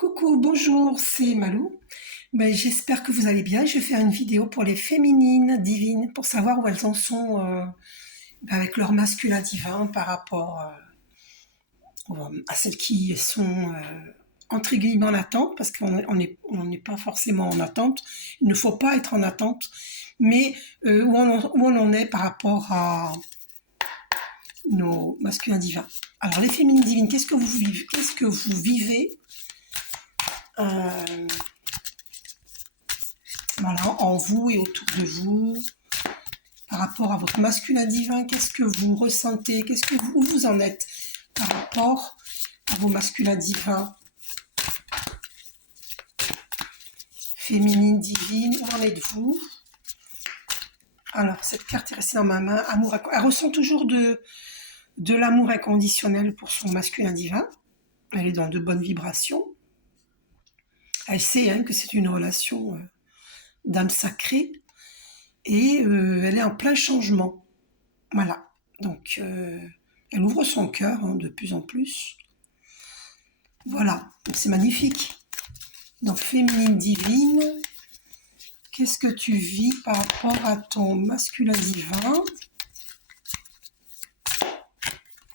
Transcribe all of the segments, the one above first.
Coucou, bonjour, c'est Malou. J'espère que vous allez bien. Je vais faire une vidéo pour les féminines divines, pour savoir où elles en sont avec leur masculin divin par rapport à celles qui sont entre guillemets en attente, parce qu'on n'est pas forcément en attente. Il ne faut pas être en attente, mais où on en est par rapport à nos masculins divins. Alors les féminines divines, qu'est-ce que vous vivez, euh, voilà, en vous et autour de vous, par rapport à votre masculin divin, qu'est-ce que vous ressentez, où vous en êtes par rapport à vos masculins divins, féminine, divine, où en êtes-vous? Alors, cette carte est restée dans ma main, elle ressent toujours de l'amour inconditionnel pour son masculin divin, elle est dans de bonnes vibrations, elle sait que c'est une relation d'âme sacrée, et elle est en plein changement. Voilà. Donc, elle ouvre son cœur de plus en plus. Voilà. C'est magnifique. Donc, féminine divine, qu'est-ce que tu vis par rapport à ton masculin divin?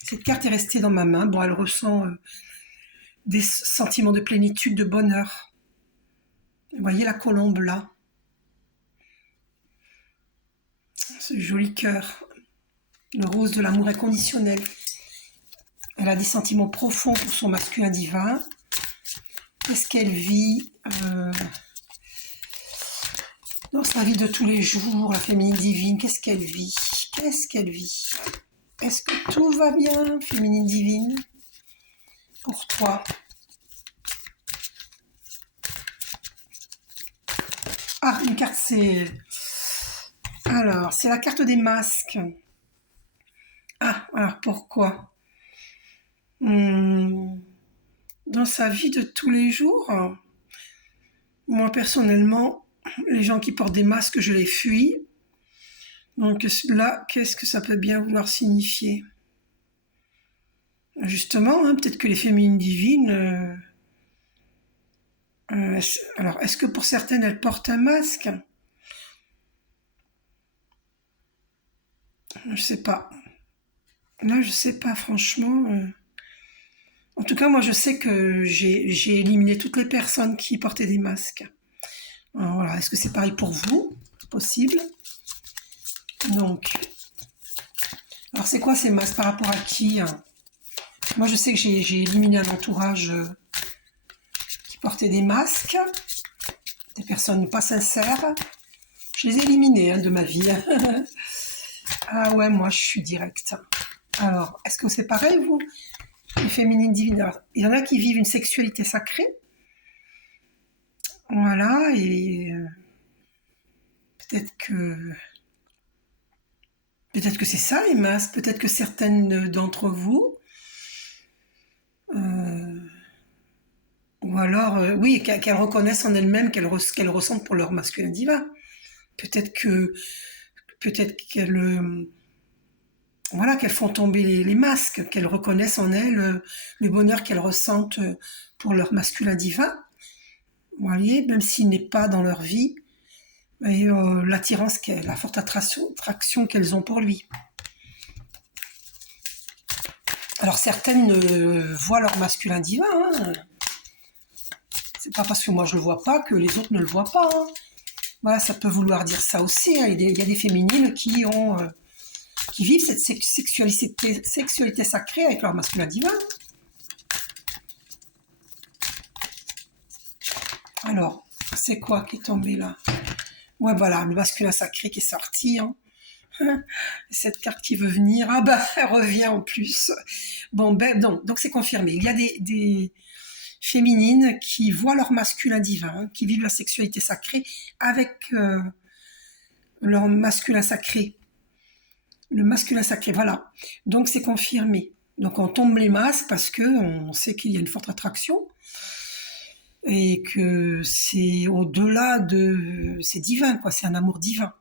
Cette carte est restée dans ma main. Bon, elle ressent des sentiments de plénitude, de bonheur. Vous voyez la colombe là? Ce joli cœur. Le rose de l'amour inconditionnel. Elle a des sentiments profonds pour son masculin divin. Qu'est-ce qu'elle vit dans sa vie de tous les jours, la féminine divine? Qu'est-ce qu'elle vit? Qu'est-ce qu'elle vit? Est-ce que tout va bien, féminine divine, pour toi? Ah, une carte, c'est... Alors, c'est la carte des masques. Ah, alors pourquoi? Dans sa vie de tous les jours, moi personnellement, les gens qui portent des masques, je les fuis. Donc là, qu'est-ce que ça peut bien vouloir signifier? Justement, peut-être que les féminines divines... alors, est-ce que pour certaines, elles portent un masque? Je sais pas. Là, je sais pas, franchement. En tout cas, moi, je sais que j'ai éliminé toutes les personnes qui portaient des masques. Alors, voilà. Est-ce que c'est pareil pour vous? C'est possible. Donc, alors c'est quoi ces masques par rapport à qui? Moi, je sais que j'ai éliminé un entourage qui portait des masques, des personnes pas sincères. Je les ai éliminés de ma vie. Ah ouais, moi, je suis directe. Alors, est-ce que c'est pareil, vous, les féminines divines? Alors, il y en a qui vivent une sexualité sacrée. Voilà, et peut-être que c'est ça les masques. Peut-être que certaines d'entre vous, ou alors, oui, qu'elles reconnaissent en elles-mêmes, qu'elles ressentent pour leur masculin divin. Peut-être que qu'elles voilà, qu'elles font tomber les masques, qu'elles reconnaissent en elles le bonheur qu'elles ressentent pour leur masculin divin. Vous voyez, même s'il n'est pas dans leur vie, et l'attirance, la forte attraction qu'elles ont pour lui. Alors certaines voient leur masculin divin. C'est pas parce que moi je le vois pas que les autres ne le voient pas. Voilà, ça peut vouloir dire ça aussi. Il y a des féminines qui vivent cette sexualité sacrée avec leur masculin divin. Alors, c'est quoi qui est tombé là? Ouais, voilà, le masculin sacré qui est sorti. Cette carte qui veut venir, ah bah, elle revient en plus. Bon, donc c'est confirmé. Il y a des féminines qui voient leur masculin divin, qui vivent la sexualité sacrée avec leur masculin sacré. Le masculin sacré, voilà. Donc c'est confirmé. Donc on tombe les masques parce qu'on sait qu'il y a une forte attraction et que c'est au-delà de... C'est divin, quoi. C'est un amour divin.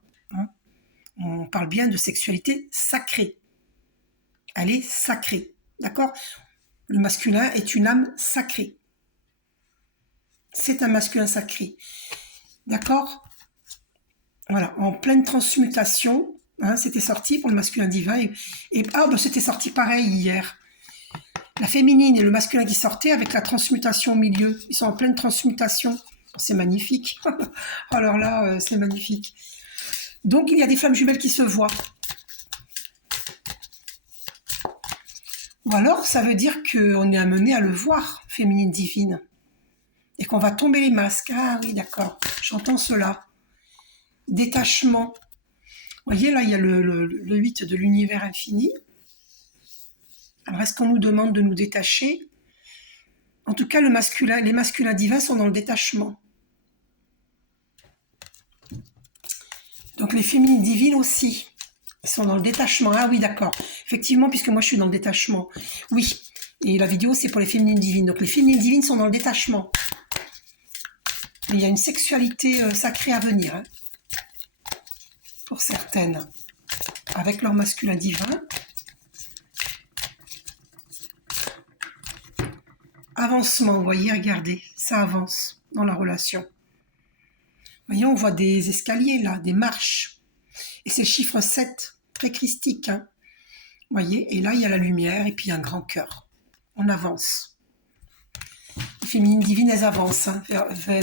On parle bien de sexualité sacrée. Elle est sacrée, d'accord? Le masculin est une âme sacrée. c'est un masculin sacré. D'accord? Voilà, en pleine transmutation, hein, c'était sorti pour le masculin divin. C'était sorti pareil hier. La féminine et le masculin qui sortaient avec la transmutation au milieu. Ils sont en pleine transmutation. C'est magnifique. Alors là, c'est magnifique. Donc, il y a des flammes jumelles qui se voient. Ou alors, ça veut dire qu'on est amené à le voir, féminine divine. Et qu'on va tomber les masques. Ah oui, d'accord. J'entends cela. Détachement. Vous voyez, là, il y a le 8 de l'univers infini. Alors, est-ce qu'on nous demande de nous détacher? En tout cas, les masculins divins sont dans le détachement. Donc, les féminines divines aussi. Ils sont dans le détachement. Ah oui, d'accord. Effectivement, puisque moi, je suis dans le détachement. Oui. Et la vidéo, c'est pour les féminines divines. Donc, les féminines divines sont dans le détachement. Mais il y a une sexualité sacrée à venir. Hein, pour certaines. Avec leur masculin divin. Avancement, vous voyez, regardez. Ça avance dans la relation. Vous voyez, on voit des escaliers, là, des marches. Et c'est le chiffre 7, très christique. Hein. Vous voyez, et là, il y a la lumière et puis un grand cœur. On avance. Les féminines divines, elles avancent hein,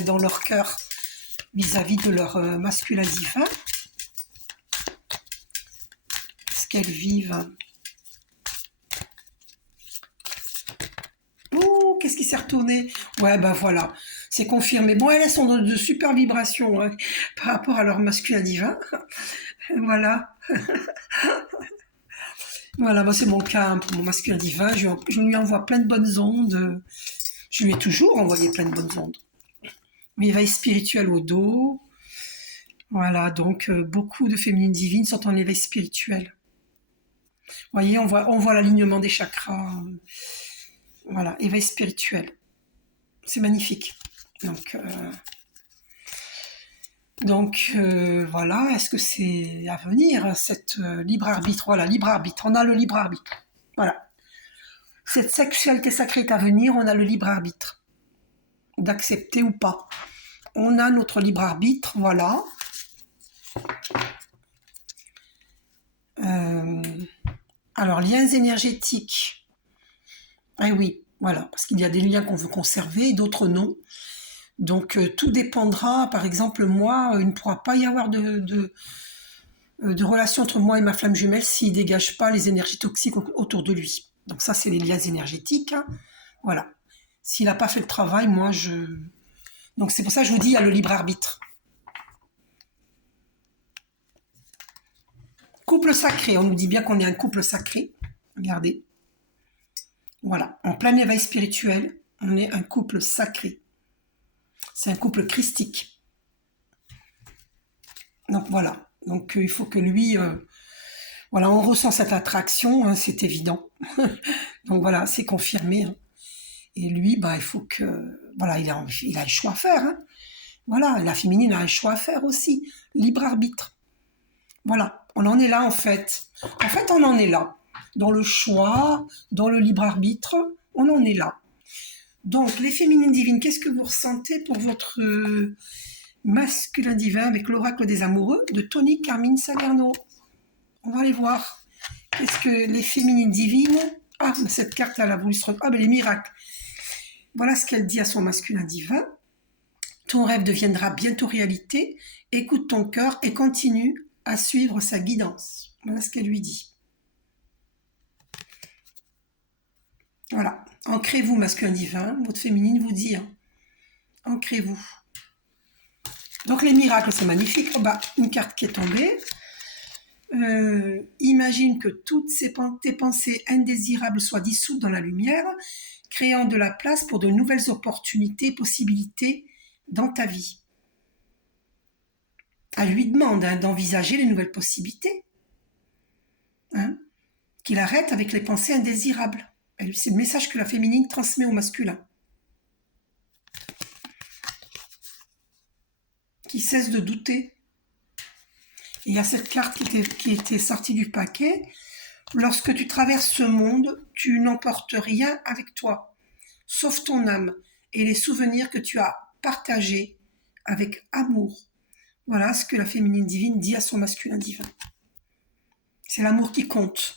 dans leur cœur vis-à-vis de leur masculin divin. Ce qu'elles vivent. Oh, qu'est-ce qui s'est retourné? Ouais, ben voilà, c'est confirmé. Bon, elles sont de super vibrations hein, par rapport à leur masculin divin. Voilà. Voilà, moi c'est mon cas pour mon masculin divin. Je lui envoie plein de bonnes ondes. Je lui ai toujours envoyé plein de bonnes ondes. L'éveil spirituel au dos. Voilà, donc beaucoup de féminines divines sont en éveil spirituel. Vous voyez, on voit l'alignement des chakras. Voilà, éveil spirituel. C'est magnifique. Donc voilà, est-ce que c'est à venir, cette libre arbitre? Voilà, libre arbitre, on a le libre arbitre. Voilà. Cette sexualité sacrée est à venir, on a le libre arbitre. D'accepter ou pas. On a notre libre arbitre, voilà. Alors, liens énergétiques. Ah oui, voilà, parce qu'il y a des liens qu'on veut conserver et d'autres non. Donc, tout dépendra. Par exemple, moi, il ne pourra pas y avoir de relation entre moi et ma flamme jumelle s'il ne dégage pas les énergies toxiques autour de lui. Donc ça, c'est les liens énergétiques. Hein. Voilà. S'il n'a pas fait le travail, moi, Donc c'est pour ça que je vous dis, il y a le libre arbitre. Couple sacré. On nous dit bien qu'on est un couple sacré. Regardez. Voilà. En plein éveil spirituel, on est un couple sacré. C'est un couple christique. Donc voilà. Donc il faut que lui... voilà, on ressent cette attraction, hein, c'est évident. Donc voilà, c'est confirmé. Hein. Et lui, bah, il faut que... Voilà, il a le choix à faire. Hein. Voilà, la féminine a un choix à faire aussi. Libre arbitre. Voilà, on en est là en fait. En fait, on en est là. Dans le choix, dans le libre arbitre, on en est là. Donc, les féminines divines, qu'est-ce que vous ressentez pour votre masculin divin avec l'oracle des amoureux de Tony Carmine Salerno? On va aller voir. Qu'est-ce que les féminines divines... Ah, cette carte, elle a voulu se... Ah, mais les miracles. Voilà ce qu'elle dit à son masculin divin. Ton rêve deviendra bientôt réalité. Écoute ton cœur et continue à suivre sa guidance. Voilà ce qu'elle lui dit. Voilà. Ancrez-vous, masculin divin. Votre féminine vous dit. Hein. Ancrez-vous. Donc, les miracles, c'est magnifique. Oh, bah, une carte qui est tombée. Imagine que toutes tes pensées indésirables soient dissoutes dans la lumière, créant de la place pour de nouvelles opportunités, possibilités dans ta vie. Elle lui demande hein, d'envisager les nouvelles possibilités. Hein, qu'il arrête avec les pensées indésirables. C'est le message que la féminine transmet au masculin. Qu'il cesse de douter. Il y a cette carte qui était sortie du paquet. Lorsque tu traverses ce monde, tu n'emportes rien avec toi, sauf ton âme et les souvenirs que tu as partager avec amour. Voilà ce que la féminine divine dit à son masculin divin. C'est l'amour qui compte,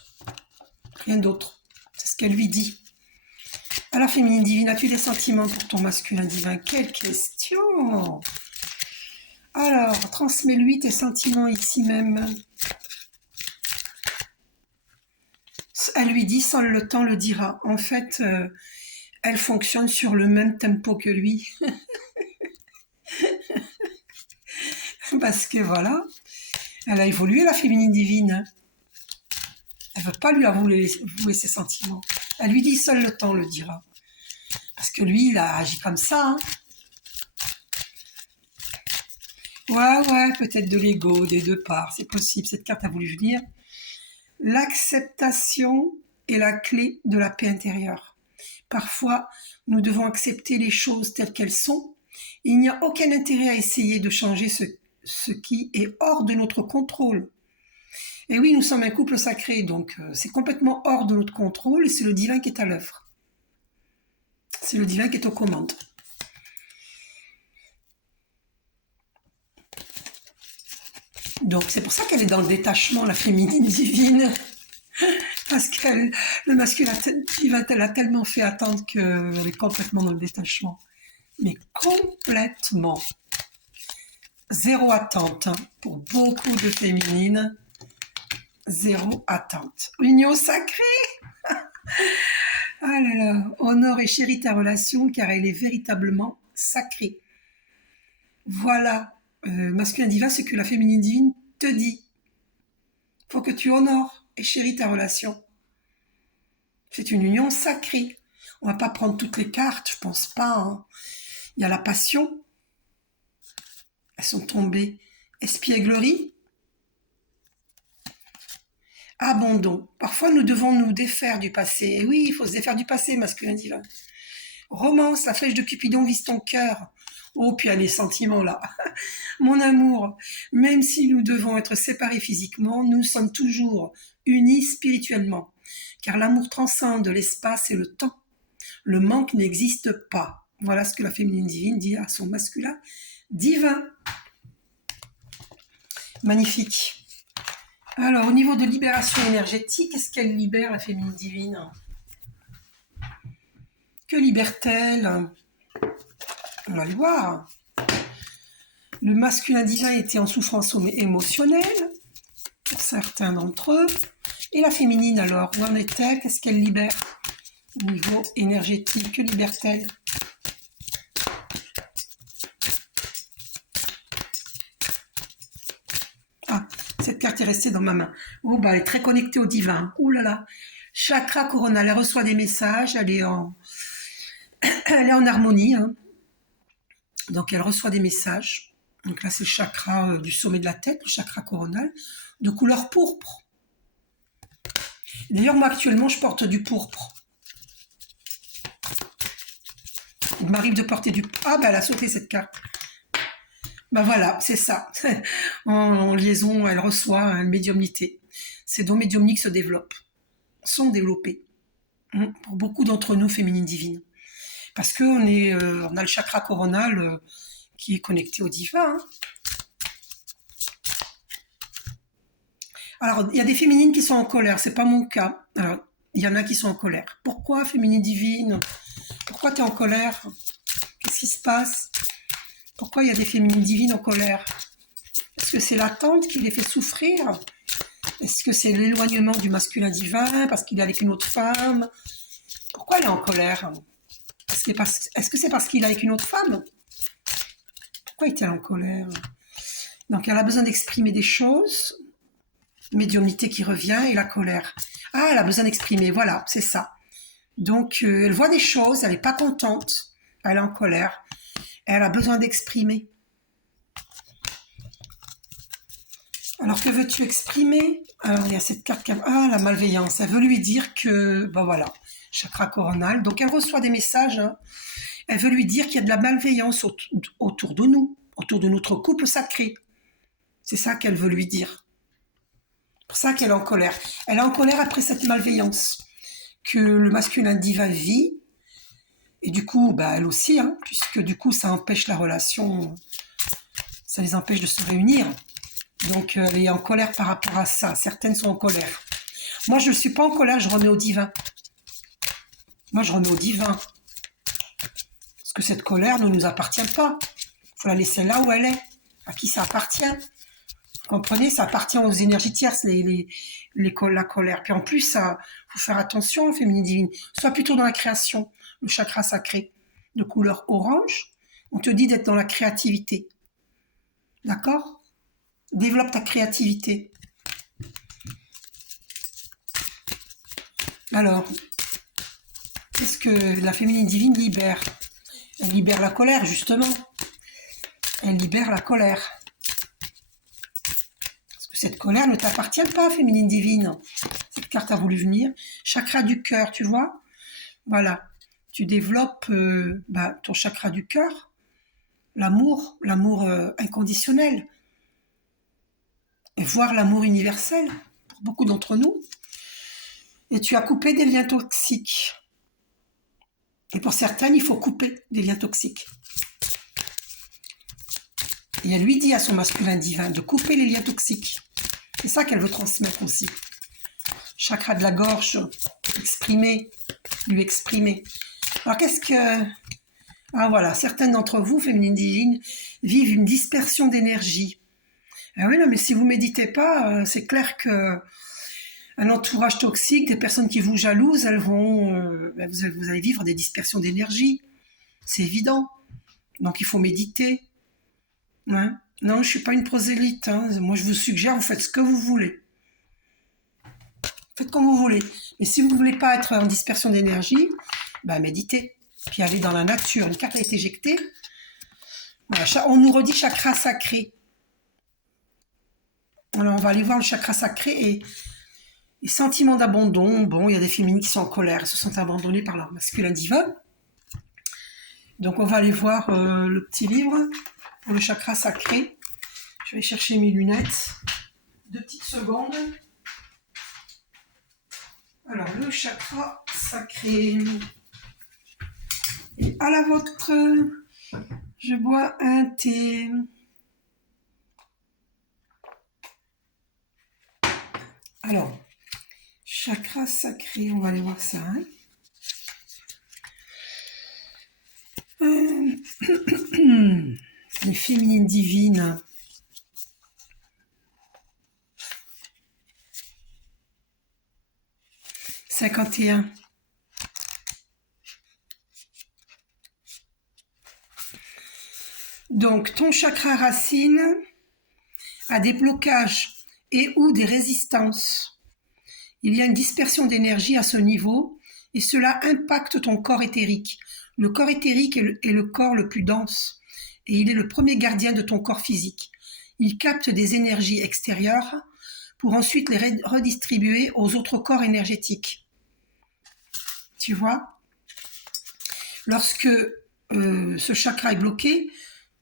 rien d'autre. C'est ce qu'elle lui dit. Alors, féminine divine, as-tu des sentiments pour ton masculin divin? Quelle question! Alors, transmets-lui tes sentiments ici même. Elle lui dit, seul le temps le dira. En fait, elle fonctionne sur le même tempo que lui. Parce que voilà, elle a évolué, la féminine divine. Elle ne veut pas lui avouer ses sentiments. Elle lui dit, seul le temps le dira. Parce que lui, il a agi comme ça. Hein. Ouais, peut-être de l'ego, des deux parts, c'est possible. Cette carte a voulu dire l'acceptation est la clé de la paix intérieure. Parfois, nous devons accepter les choses telles qu'elles sont. Il n'y a aucun intérêt à essayer de changer ce qui est hors de notre contrôle. Et oui, nous sommes un couple sacré, donc c'est complètement hors de notre contrôle et c'est le divin qui est à l'œuvre. C'est le divin qui est aux commandes. Donc c'est pour ça qu'elle est dans le détachement, la féminine divine. Parce que le masculin divin l'a tellement fait attendre qu'elle est complètement dans le détachement. Mais complètement. Zéro attente. Hein. Pour beaucoup de féminines, zéro attente. Union sacrée. Ah là là, honore et chéris ta relation car elle est véritablement sacrée. Voilà, masculin divin, ce que la féminine divine te dit. Faut que tu honores et chéris ta relation. C'est une union sacrée. On va pas prendre toutes les cartes, je pense pas. Hein. Il y a la passion. Elles sont tombées. Espièglerie. Abandon. Parfois, nous devons nous défaire du passé. Et oui, il faut se défaire du passé, masculin divin. Romance, la flèche de Cupidon vise ton cœur. Oh, puis il y a les sentiments là. Mon amour, même si nous devons être séparés physiquement, nous sommes toujours unis spirituellement. Car l'amour transcende l'espace et le temps. Le manque n'existe pas. Voilà ce que la féminine divine dit à son masculin divin. Magnifique. Alors, au niveau de libération énergétique, qu'est-ce qu'elle libère, la féminine divine? Que libère-t-elle? On va le voir. Le masculin divin était en souffrance émotionnelle, pour certains d'entre eux. Et la féminine, alors, où en est-elle? Qu'est-ce qu'elle libère? Au niveau énergétique, que libère-t-elle? Ah, cette carte est restée dans ma main. Oh, bah, elle est très connectée au divin. Ouh là là. Chakra coronal, elle reçoit des messages, elle est en harmonie. Hein. Donc, elle reçoit des messages. Donc là, c'est le chakra du sommet de la tête, le chakra coronal, de couleur pourpre. D'ailleurs, moi, actuellement, je porte du pourpre. Il m'arrive de porter du... Ah, ben, elle a sauté cette carte. Ben voilà, c'est ça. En liaison, elle reçoit une médiumnité. Ces dons médiumniques se développent, sont développés. Pour beaucoup d'entre nous, féminines divines. Parce qu'on on a le chakra coronal qui est connecté au divin. Hein. Alors, il y a des féminines qui sont en colère, c'est pas mon cas. Alors, il y en a qui sont en colère. Pourquoi, féminine divine? Pourquoi tu es en colère? Qu'est-ce qui se passe? Pourquoi il y a des féminines divines en colère? Est-ce que c'est l'attente qui les fait souffrir? Est-ce que c'est l'éloignement du masculin divin parce qu'il est avec une autre femme? Pourquoi elle est en colère? Est-ce que c'est parce qu'il est avec une autre femme? Pourquoi est-elle en colère? Donc, elle a besoin d'exprimer des choses. Médiumnité qui revient et la colère. Ah, elle a besoin d'exprimer, voilà, c'est ça. Donc, elle voit des choses, elle n'est pas contente, elle est en colère, elle a besoin d'exprimer. Alors, que veux-tu exprimer? Alors, il y a cette carte, ah, la malveillance, elle veut lui dire que, ben voilà, chakra coronal, donc elle reçoit des messages, hein. Elle veut lui dire qu'il y a de la malveillance autour de nous, autour de notre couple sacré. C'est ça qu'elle veut lui dire. C'est pour ça qu'elle est en colère. Elle est en colère après cette malveillance que le masculin divin vit Et du coup, bah, elles aussi, hein, puisque du coup, ça empêche la relation, ça les empêche de se réunir. Donc, elle est en colère par rapport à ça. Certaines sont en colère. Moi, je ne suis pas en colère, je remets au divin. Moi, je remets au divin. Parce que cette colère ne nous appartient pas. Il faut la laisser là où elle est. À qui ça appartient? Vous comprenez? Ça appartient aux énergies tierces, la colère. Puis en plus, il faut faire attention, féminine divine. Sois plutôt dans la création, le chakra sacré de couleur orange. On te dit d'être dans la créativité. D'accord? Développe ta créativité. Alors, qu'est-ce que la féminine divine libère? Elle libère la colère, justement. Elle libère la colère. Parce que cette colère ne t'appartient pas, féminine divine. Cette carte a voulu venir. Chakra du cœur, tu vois? Voilà. Tu développes ton chakra du cœur. L'amour inconditionnel. Et voir l'amour universel, pour beaucoup d'entre nous. Et tu as coupé des liens toxiques. Et pour certaines, il faut couper des liens toxiques. Et elle lui dit à son masculin divin de couper les liens toxiques. C'est ça qu'elle veut transmettre aussi. Chakra de la gorge, exprimer, lui exprimer. Alors qu'est-ce que... Ah voilà, certaines d'entre vous, féminines divines, vivent une dispersion d'énergie. Ah oui, non, mais si vous méditez pas, c'est clair que un entourage toxique, des personnes qui vous jalousent, elles vont, vous allez vivre des dispersions d'énergie. C'est évident. Donc il faut méditer. Hein? Non, je ne suis pas une prosélyte. Hein. Moi, je vous suggère, vous faites ce que vous voulez. Faites comme vous voulez. Mais si vous ne voulez pas être en dispersion d'énergie, bah, méditez. Puis allez dans la nature. Une carte a été éjectée. Voilà, on nous redit chakra sacré. Alors, on va aller voir le chakra sacré et sentiments d'abandon. Bon, il y a des féminines qui sont en colère. Elles se sentent abandonnées par leur masculin divin. Donc, on va aller voir le petit livre pour le chakra sacré. Je vais chercher mes lunettes. 2 petites secondes. Alors, le chakra sacré. Et à la vôtre, je bois un thé. Alors, chakra sacré, on va aller voir ça. Hein. Les féminines divines. « 51. Donc, ton chakra racine a des blocages et ou des résistances. Il y a une dispersion d'énergie à ce niveau et cela impacte ton corps éthérique. Le corps éthérique est le corps le plus dense et il est le premier gardien de ton corps physique. Il capte des énergies extérieures pour ensuite les redistribuer aux autres corps énergétiques. Tu vois? Lorsque ce chakra est bloqué,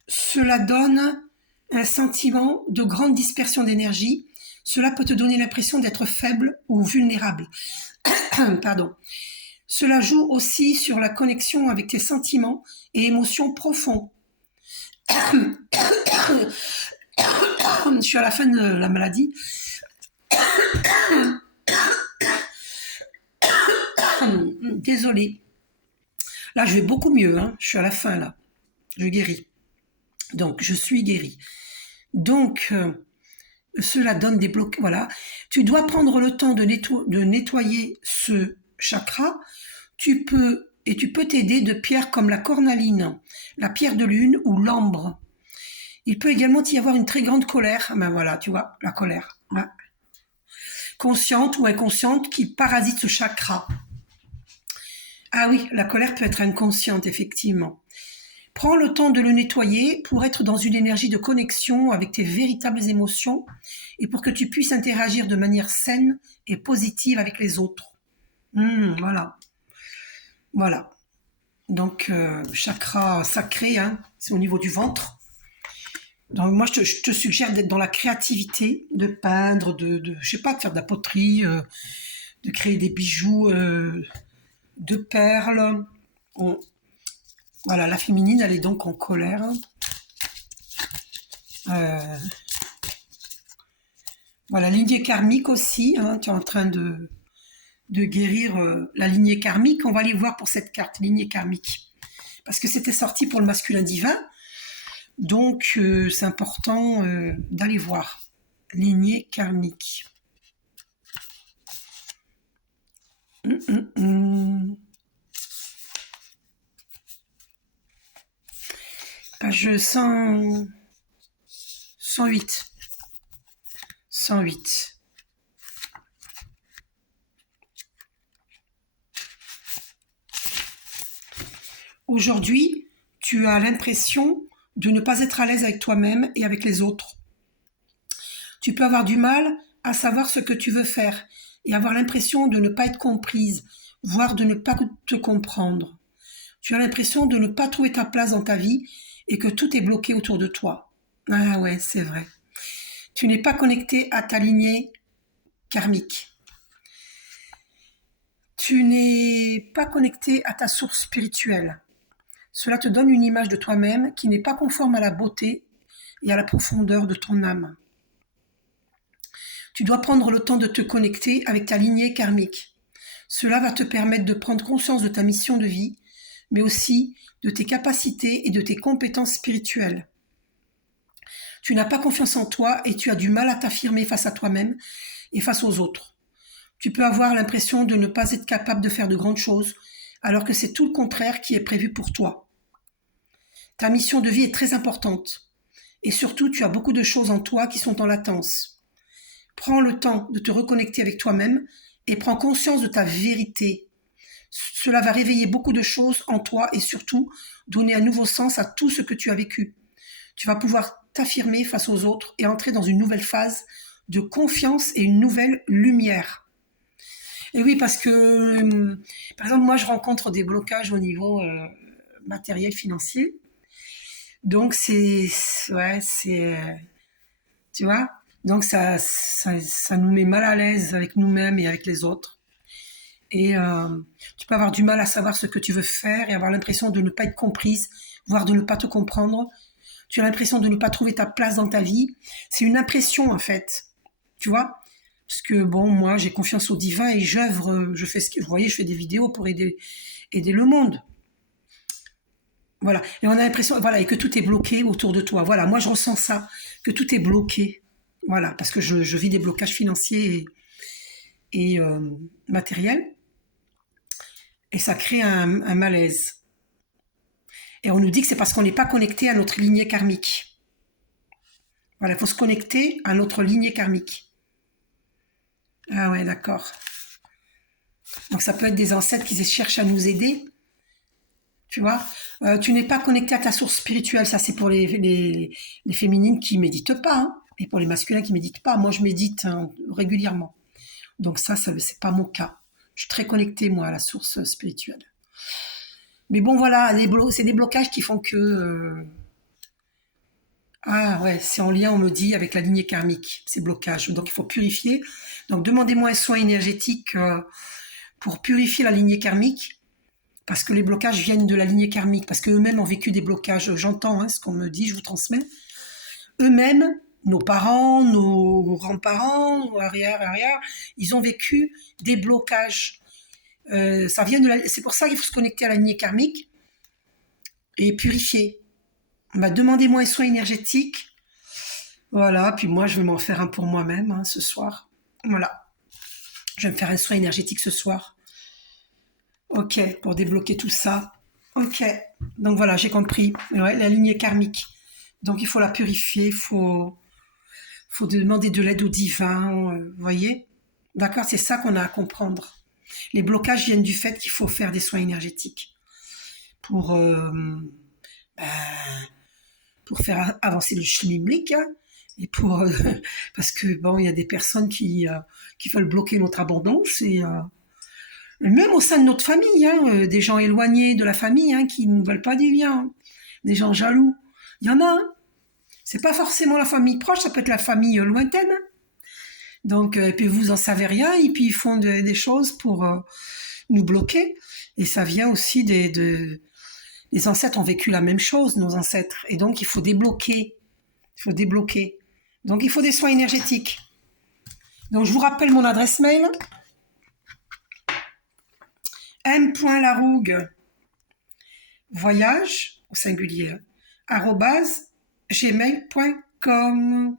cela donne un sentiment de grande dispersion d'énergie. Cela peut te donner l'impression d'être faible ou vulnérable. Pardon. Cela joue aussi sur la connexion avec tes sentiments et émotions profonds. Je suis à la fin de la maladie. Désolée. Là, je vais beaucoup mieux. Hein. Je suis à la fin, là. Je guéris. Donc, je suis guérie. Donc, cela donne des blocs. Voilà. Tu dois prendre le temps de nettoyer ce chakra. Tu peux t'aider de pierres comme la cornaline, la pierre de lune ou l'ambre. Il peut également y avoir une très grande colère. Ben voilà, tu vois, la colère. Là. Consciente ou inconsciente qui parasite ce chakra. Ah oui, la colère peut être inconsciente, effectivement. Prends le temps de le nettoyer pour être dans une énergie de connexion avec tes véritables émotions et pour que tu puisses interagir de manière saine et positive avec les autres. Voilà. Voilà. Donc, chakra sacré, hein, c'est au niveau du ventre. Donc, moi, je te suggère d'être dans la créativité, de peindre, je sais pas, de faire de la poterie, de créer des bijoux de perles. Voilà, la féminine, elle est donc en colère. Euh, voilà, lignée karmique aussi, hein, tu es en train de guérir la lignée karmique. On va aller voir pour cette carte, lignée karmique. Parce que c'était sorti pour le masculin divin, donc c'est important d'aller voir. Lignée karmique. Page 100, 108. 108. Aujourd'hui, tu as l'impression de ne pas être à l'aise avec toi-même et avec les autres. Tu peux avoir du mal à savoir ce que tu veux faire et avoir l'impression de ne pas être comprise, voire de ne pas te comprendre. Tu as l'impression de ne pas trouver ta place dans ta vie et que tout est bloqué autour de toi. Ah ouais, c'est vrai. Tu n'es pas connecté à ta lignée karmique. Tu n'es pas connecté à ta source spirituelle. Cela te donne une image de toi-même qui n'est pas conforme à la beauté et à la profondeur de ton âme. Tu dois prendre le temps de te connecter avec ta lignée karmique. Cela va te permettre de prendre conscience de ta mission de vie, mais aussi de tes capacités et de tes compétences spirituelles. Tu n'as pas confiance en toi et tu as du mal à t'affirmer face à toi-même et face aux autres. Tu peux avoir l'impression de ne pas être capable de faire de grandes choses, alors que c'est tout le contraire qui est prévu pour toi. Ta mission de vie est très importante. Et surtout, tu as beaucoup de choses en toi qui sont en latence. Prends le temps de te reconnecter avec toi-même et prends conscience de ta vérité. Cela va réveiller beaucoup de choses en toi et surtout donner un nouveau sens à tout ce que tu as vécu. Tu vas pouvoir t'affirmer face aux autres et entrer dans une nouvelle phase de confiance et une nouvelle lumière. Et oui, parce que, par exemple, moi, je rencontre des blocages au niveau matériel, financier. Donc, ouais, tu vois, donc ça nous met mal à l'aise avec nous-mêmes et avec les autres. Et tu peux avoir du mal à savoir ce que tu veux faire et avoir l'impression de ne pas être comprise, voire de ne pas te comprendre. Tu as l'impression de ne pas trouver ta place dans ta vie. C'est une impression, en fait, tu vois. Parce que, bon, moi, j'ai confiance au divin et j'œuvre, je fais ce que vous voyez, je fais des vidéos pour aider le monde. Voilà. Et on a l'impression, voilà, et que tout est bloqué autour de toi. Voilà. Moi, je ressens ça, que tout est bloqué. Voilà. Parce que je vis des blocages financiers et matériels. Et ça crée un malaise. Et on nous dit que c'est parce qu'on n'est pas connecté à notre lignée karmique. Voilà. Il faut se connecter à notre lignée karmique. Ah ouais, d'accord. Donc ça peut être des ancêtres qui cherchent à nous aider. Tu vois, tu n'es pas connecté à ta source spirituelle. Ça, c'est pour les féminines qui méditent pas, hein, et pour les masculins qui méditent pas. Moi, je médite hein, régulièrement. Donc ça, c'est pas mon cas. Je suis très connectée, moi, à la source spirituelle. Mais bon, voilà, c'est des blocages qui font que... ah ouais, c'est en lien, on me dit, avec la lignée karmique, ces blocages. Donc il faut purifier. Donc demandez-moi un soin énergétique pour purifier la lignée karmique. Parce que les blocages viennent de la lignée karmique, parce qu'eux-mêmes ont vécu des blocages. J'entends hein, ce qu'on me dit, je vous transmets. Eux-mêmes, nos parents, nos grands-parents, nos arrière, ils ont vécu des blocages. Ça vient c'est pour ça qu'il faut se connecter à la lignée karmique et purifier. Bah, demandez-moi un soin énergétique. Voilà, puis moi, je vais m'en faire un pour moi-même hein, ce soir. Voilà. Je vais me faire un soin énergétique ce soir. Ok, pour débloquer tout ça. Ok, donc voilà, j'ai compris. Ouais, la lignée karmique. Donc il faut la purifier, faut demander de l'aide au divin, vous voyez. D'accord, c'est ça qu'on a à comprendre. Les blocages viennent du fait qu'il faut faire des soins énergétiques pour, ben, pour faire avancer le schmilblick, hein, et pour parce que bon, il y a des personnes qui veulent bloquer notre abondance et même au sein de notre famille, hein, des gens éloignés de la famille hein, qui ne veulent pas du bien, hein, des gens jaloux. Il y en a, hein. C'est pas forcément la famille proche, ça peut être la famille lointaine. Hein. Donc, et puis vous en savez rien, et puis ils font des choses pour nous bloquer. Et ça vient aussi Les ancêtres ont vécu la même chose, nos ancêtres. Et donc, il faut débloquer. Il faut débloquer. Donc, il faut des soins énergétiques. Donc, je vous rappelle mon adresse mail. m.larougue, voyage, au singulier, @gmail.com.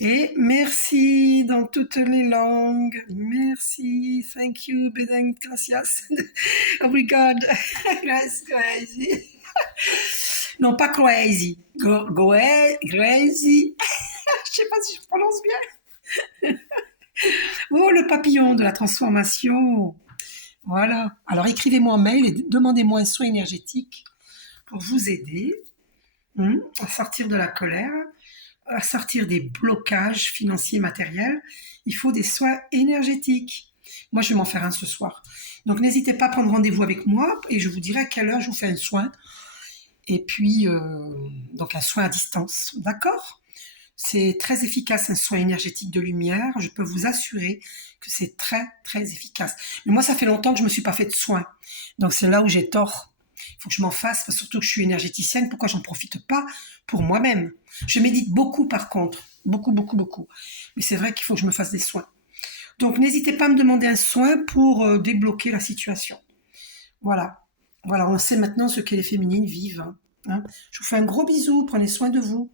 Et merci dans toutes les langues. Merci. Thank you. Bedang, gracias. Obrigado. Crazy. Non, pas crazy. Crazy. Je sais pas si je prononce bien. Oh, le papillon de la transformation. Voilà. Alors, écrivez-moi un mail et demandez-moi un soin énergétique pour vous aider à sortir de la colère, à sortir des blocages financiers et matériels. Il faut des soins énergétiques. Moi, je vais m'en faire un ce soir. Donc, n'hésitez pas à prendre rendez-vous avec moi et je vous dirai à quelle heure je vous fais un soin. Et puis, donc un soin à distance. D'accord ? C'est très efficace, un soin énergétique de lumière. Je peux vous assurer que c'est très, très efficace. Mais moi, ça fait longtemps que je ne me suis pas fait de soins. Donc, c'est là où j'ai tort. Il faut que je m'en fasse, surtout que je suis énergéticienne. Pourquoi j'en profite pas pour moi-même? Je médite beaucoup, par contre. Beaucoup, beaucoup, beaucoup. Mais c'est vrai qu'il faut que je me fasse des soins. Donc, n'hésitez pas à me demander un soin pour débloquer la situation. Voilà. Voilà, on sait maintenant ce que les féminines vivent. Hein. Je vous fais un gros bisou. Prenez soin de vous.